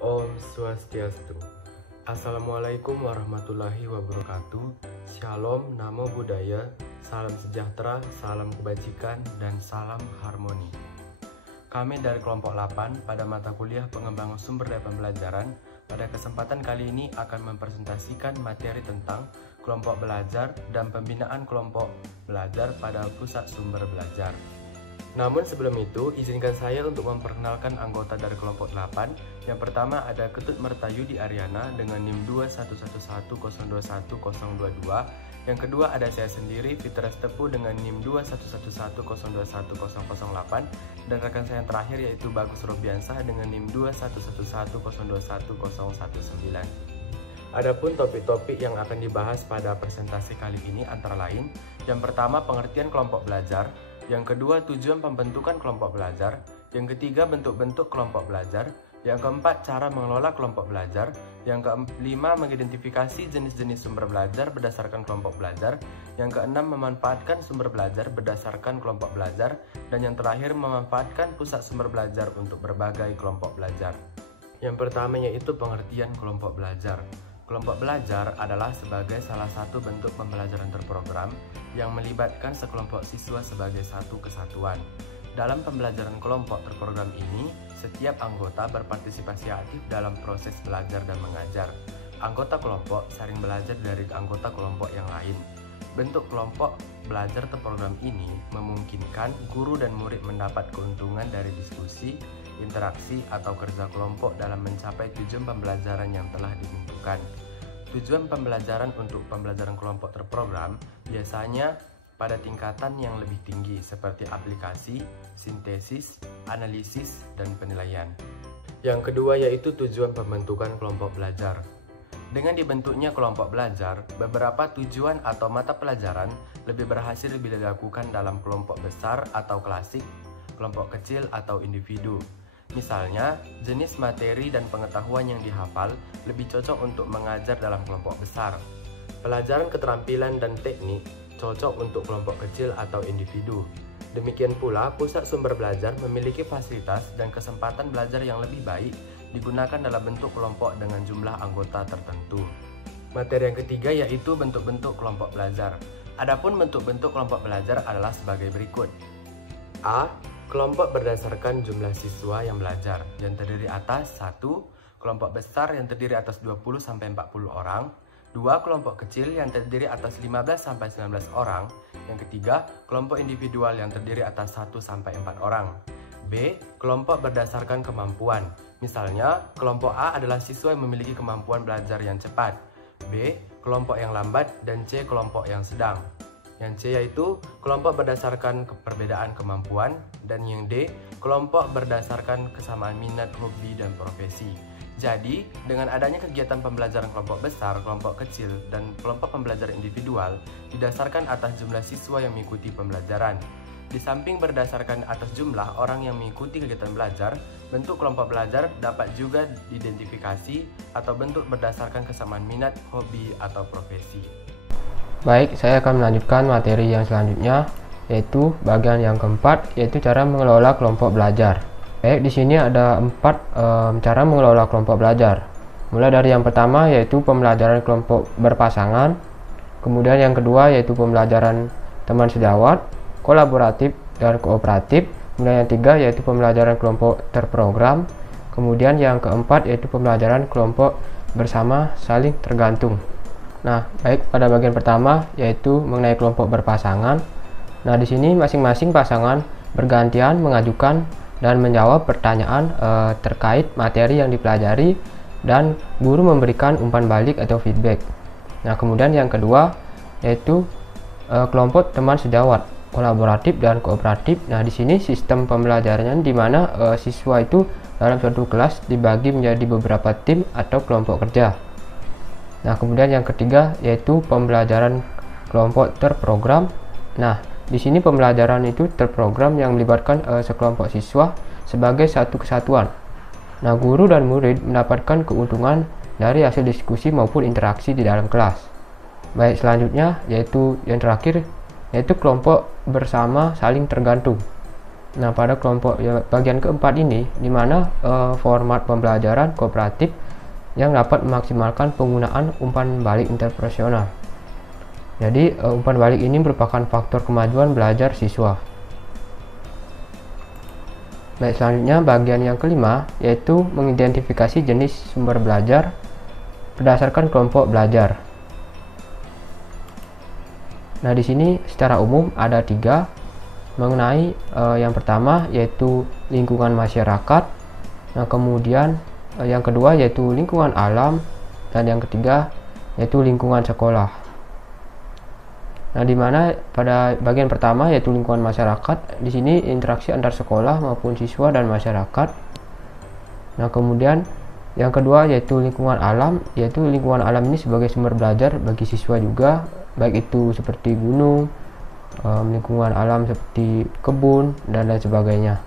Om Swastiastu. Assalamualaikum warahmatullahi wabarakatuh. Shalom, namo buddhaya, salam sejahtera, salam kebajikan, dan salam harmoni. Kami dari kelompok 8 pada mata kuliah pengembangan sumber daya pembelajaran pada kesempatan kali ini akan mempresentasikan materi tentang kelompok belajar dan pembinaan kelompok belajar pada pusat sumber belajar. Namun sebelum itu, izinkan saya untuk memperkenalkan anggota dari kelompok 8. Yang pertama ada Ketut Mertayudi Aryana dengan NIM 21110210022. Yang kedua ada saya sendiri, Fitras Tepu dengan NIM 21110210008. Dan rekan saya yang terakhir yaitu Bagus Robiansah dengan NIM 21110210019. Adapun topik-topik yang akan dibahas pada presentasi kali ini antara lain, yang pertama pengertian kelompok belajar, yang kedua tujuan pembentukan kelompok belajar, yang ketiga bentuk-bentuk kelompok belajar, yang keempat cara mengelola kelompok belajar, yang kelima mengidentifikasi jenis-jenis sumber belajar berdasarkan kelompok belajar, yang keenam memanfaatkan sumber belajar berdasarkan kelompok belajar, dan yang terakhir memanfaatkan pusat sumber belajar untuk berbagai kelompok belajar. Yang pertama yaitu pengertian kelompok belajar. Kelompok belajar adalah sebagai salah satu bentuk pembelajaran terprogram yang melibatkan sekelompok siswa sebagai satu kesatuan. Dalam pembelajaran kelompok terprogram ini, setiap anggota berpartisipasi aktif dalam proses belajar dan mengajar. Anggota kelompok saling belajar dari anggota kelompok yang lain. Bentuk kelompok belajar terprogram ini memungkinkan guru dan murid mendapat keuntungan dari diskusi, interaksi, atau kerja kelompok dalam mencapai tujuan pembelajaran yang telah ditentukan. Tujuan pembelajaran untuk pembelajaran kelompok terprogram biasanya pada tingkatan yang lebih tinggi seperti aplikasi, sintesis, analisis, dan penilaian. Yang kedua yaitu tujuan pembentukan kelompok belajar. Dengan dibentuknya kelompok belajar, beberapa tujuan atau mata pelajaran lebih berhasil dilakukan dalam kelompok besar atau klasik, kelompok kecil atau individu. Misalnya, jenis materi dan pengetahuan yang dihafal lebih cocok untuk mengajar dalam kelompok besar. Pelajaran keterampilan dan teknik cocok untuk kelompok kecil atau individu. Demikian pula, pusat sumber belajar memiliki fasilitas dan kesempatan belajar yang lebih baik digunakan dalam bentuk kelompok dengan jumlah anggota tertentu. Materi yang ketiga yaitu bentuk-bentuk kelompok belajar. Adapun bentuk-bentuk kelompok belajar adalah sebagai berikut. A. Kelompok berdasarkan jumlah siswa yang belajar, yang terdiri atas 1. Kelompok besar yang terdiri atas 20-40 orang. 2. Kelompok kecil yang terdiri atas 15-19 orang. Yang ketiga, kelompok individual yang terdiri atas 1-4 orang. B. Kelompok berdasarkan kemampuan. Misalnya, kelompok A adalah siswa yang memiliki kemampuan belajar yang cepat. B. Kelompok yang lambat. Dan C. Kelompok yang sedang. Yang C yaitu kelompok berdasarkan perbedaan kemampuan, dan yang D, kelompok berdasarkan kesamaan minat, hobi, dan profesi. Jadi, dengan adanya kegiatan pembelajaran kelompok besar, kelompok kecil, dan kelompok pembelajaran individual, didasarkan atas jumlah siswa yang mengikuti pembelajaran. Di samping berdasarkan atas jumlah orang yang mengikuti kegiatan belajar, bentuk kelompok belajar dapat juga diidentifikasi atau bentuk berdasarkan kesamaan minat, hobi, atau profesi. Baik, saya akan melanjutkan materi yang selanjutnya, yaitu bagian yang keempat, yaitu cara mengelola kelompok belajar. Baik, di sini ada 4 cara mengelola kelompok belajar. Mulai dari yang pertama, yaitu pembelajaran kelompok berpasangan. Kemudian yang kedua, yaitu pembelajaran teman sejawat, kolaboratif, dan kooperatif. Kemudian yang ketiga, yaitu pembelajaran kelompok terprogram. Kemudian yang keempat, yaitu pembelajaran kelompok bersama saling tergantung. Nah, baik, pada bagian pertama yaitu mengenai kelompok berpasangan. Nah, di sini masing-masing pasangan bergantian mengajukan dan menjawab pertanyaan terkait materi yang dipelajari, dan guru memberikan umpan balik atau feedback. Nah, kemudian yang kedua yaitu kelompok teman sejawat, kolaboratif dan kooperatif. Nah, di sini sistem pembelajarannya di mana siswa itu dalam suatu kelas dibagi menjadi beberapa tim atau kelompok kerja. Nah, kemudian yang ketiga yaitu pembelajaran kelompok terprogram. Nah, di sini pembelajaran itu terprogram yang melibatkan sekelompok siswa sebagai satu kesatuan. Nah, guru dan murid mendapatkan keuntungan dari hasil diskusi maupun interaksi di dalam kelas. Baik, selanjutnya yaitu yang terakhir yaitu kelompok bersama saling tergantung. Nah, pada kelompok bagian keempat ini, di mana format pembelajaran kooperatif yang dapat memaksimalkan penggunaan umpan balik interpersonal. Jadi, umpan balik ini merupakan faktor kemajuan belajar siswa. Baik, selanjutnya bagian yang kelima, yaitu mengidentifikasi jenis sumber belajar berdasarkan kelompok belajar. Nah, di sini secara umum ada 3 mengenai yang pertama yaitu lingkungan masyarakat. Nah, kemudian yang kedua yaitu lingkungan alam, dan yang ketiga yaitu lingkungan sekolah. Nah, di mana pada bagian pertama yaitu lingkungan masyarakat, di sini interaksi antar sekolah maupun siswa dan masyarakat. Nah, kemudian yang kedua yaitu lingkungan alam, yaitu lingkungan alam ini sebagai sumber belajar bagi siswa juga, baik itu seperti gunung, lingkungan alam seperti kebun dan lain sebagainya.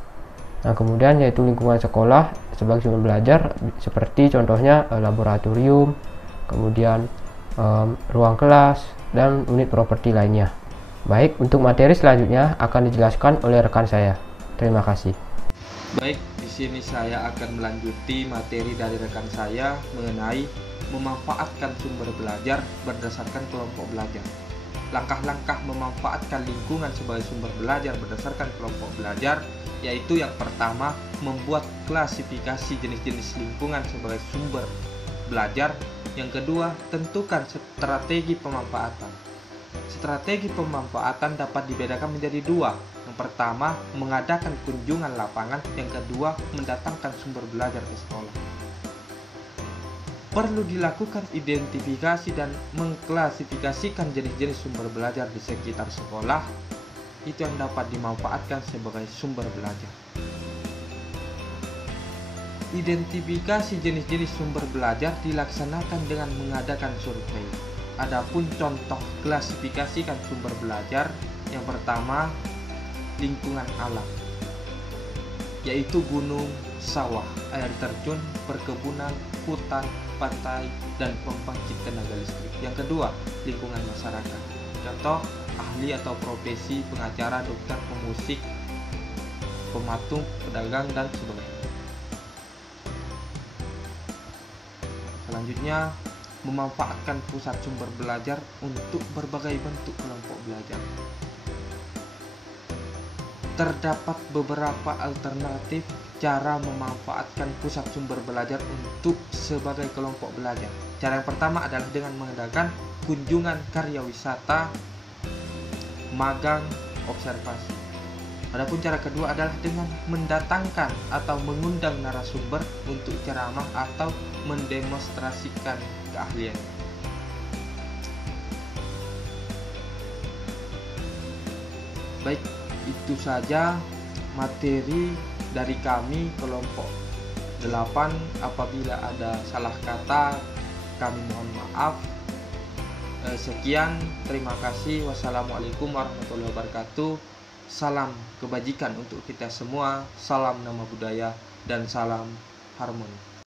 Nah, kemudian yaitu lingkungan sekolah sebagai sumber belajar seperti contohnya laboratorium, kemudian ruang kelas dan unit properti lainnya. Baik, untuk materi selanjutnya akan dijelaskan oleh rekan saya. Terima kasih. Baik, di sini saya akan melanjuti materi dari rekan saya mengenai memanfaatkan sumber belajar berdasarkan kelompok belajar. Langkah-langkah memanfaatkan lingkungan sebagai sumber belajar berdasarkan kelompok belajar, yaitu yang pertama, membuat klasifikasi jenis-jenis lingkungan sebagai sumber belajar. Yang kedua, tentukan strategi pemanfaatan. Strategi pemanfaatan dapat dibedakan menjadi 2. Yang pertama, mengadakan kunjungan lapangan. Yang kedua, mendatangkan sumber belajar ke sekolah. Perlu dilakukan identifikasi dan mengklasifikasikan jenis-jenis sumber belajar di sekitar sekolah. Itu yang dapat dimanfaatkan sebagai sumber belajar. Identifikasi jenis-jenis sumber belajar dilaksanakan dengan mengadakan survei. Adapun contoh klasifikasikan sumber belajar, yang pertama, lingkungan alam, yaitu gunung, sawah, air terjun, perkebunan, hutan, pantai, dan pembangkit tenaga listrik. Yang kedua, lingkungan masyarakat. Contoh, ahli atau profesi, pengacara, dokter, pemusik, pematung, pedagang, dan sebagainya. Selanjutnya, memanfaatkan pusat sumber belajar untuk berbagai bentuk kelompok belajar. Terdapat beberapa alternatif cara memanfaatkan pusat sumber belajar untuk sebagai kelompok belajar. Cara yang pertama adalah dengan mengadakan kunjungan karya wisata, magang, observasi. Adapun cara kedua adalah dengan mendatangkan atau mengundang narasumber untuk ceramah atau mendemonstrasikan keahlian. Baik, itu saja materi dari kami kelompok 8. Apabila ada salah kata, kami mohon maaf. Sekian, terima kasih. Wassalamualaikum warahmatullahi wabarakatuh. Salam kebajikan untuk kita semua, salam nama budaya, dan salam harmoni.